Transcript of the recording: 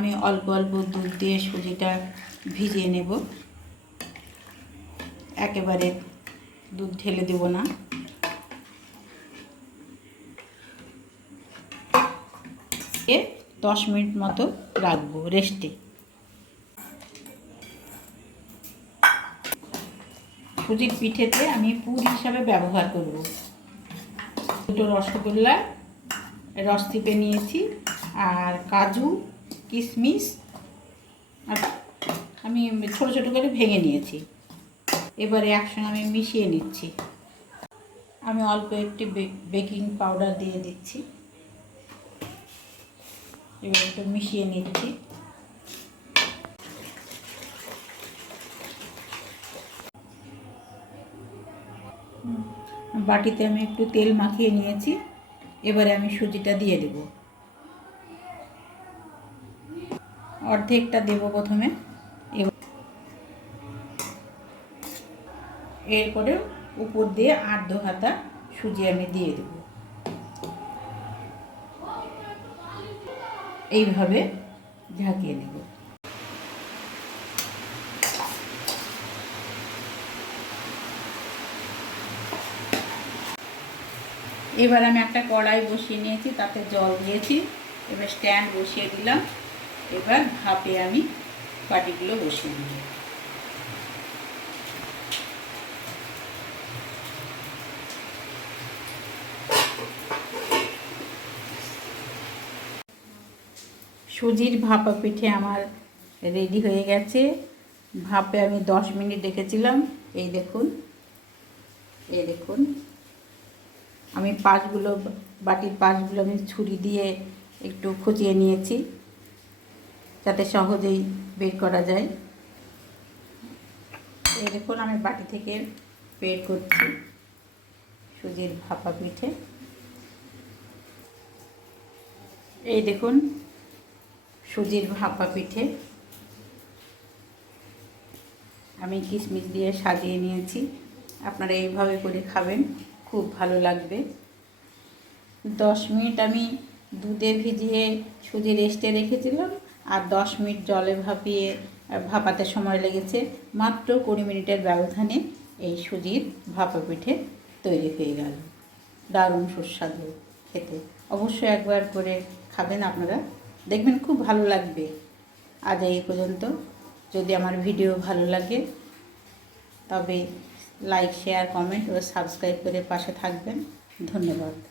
আমি অল্প অল্প দুধ দিয়ে সুজিটা ভিজিয়ে নেব। একেবারে দুধ ঢেলে দেব না। এ দশ মিনিট মতো রাখব রেস্টে। সুজির পিঠেতে আমি পুর হিসাবে ব্যবহার করব। দুটো রসগোল্লা, রস টিপে নিয়েছি, আর কাজু কিশমিশ আর আমি ছোটো ছোটো করে ভেঙে নিয়েছি। এবারে একসঙ্গে আমি মিশিয়ে নিচ্ছি। আমি অল্প একটি বেকিং পাউডার দিয়ে দিচ্ছি। এবার একটু মিশিয়ে নিচ্ছি। বাটিতে আমি একটু তেল মাখিয়ে নিয়েছি। এবারে আমি সুজিটা দিয়ে দেব। অর্ধেকটা দেব প্রথমে। এরপরে উপর দিয়ে আর্ধ হাতা সুজি আমি দিয়ে দেব। এইভাবে ঝাঁকিয়ে নেব। এবার আমি একটা কড়াই বসিয়ে নিয়েছি, তাতে জল দিয়েছি। এবার স্ট্যান্ড বসিয়ে দিলাম। এবার ভাপে আমি বাটিগুলো বসিয়ে দিই সুজির ভাপা পিঠে আমার রেডি হয়ে গেছে। ভাপে আমি দশ মিনিট রেখেছিলাম। এই দেখুন এই দেখুন। আমি পাশগুলো, বাটির পাশগুলো আমি ছুরি দিয়ে একটু খুঁচিয়ে নিয়েছি। যাতে সহজেই বের করা যায়। এই দেখুন, আমি বাটি থেকে বের করছি সুজির ভাপা পিঠে। এই দেখুন, সুজির ভাপা পিঠে। আমি কিশমিশ দিয়ে সাজিয়ে নিয়েছি। আপনারা এইভাবে করে খাবেন, খুব ভালো লাগবে। দশ মিনিট আমি দুধে ভিজিয়ে সুজি রেস্টে রেখেছিলাম। আর দশ মিনিট জলে ভাপিয়ে ভাপাতে সময় লেগেছে। মাত্র কুড়ি মিনিটের ব্যবধানে এই সুজির ভাপা পিঠে তৈরি হয়ে গেল। দারুণ সুস্বাদু খেতে। অবশ্যই একবার করে খাবেন আপনারা। দেখবেন খুব ভালো লাগবে। আজ এই পর্যন্ত। যদি আমার ভিডিও ভালো লাগে, তবে লাইক, শেয়ার, কমেন্ট ও সাবস্ক্রাইব করে পাশে থাকবেন। ধন্যবাদ।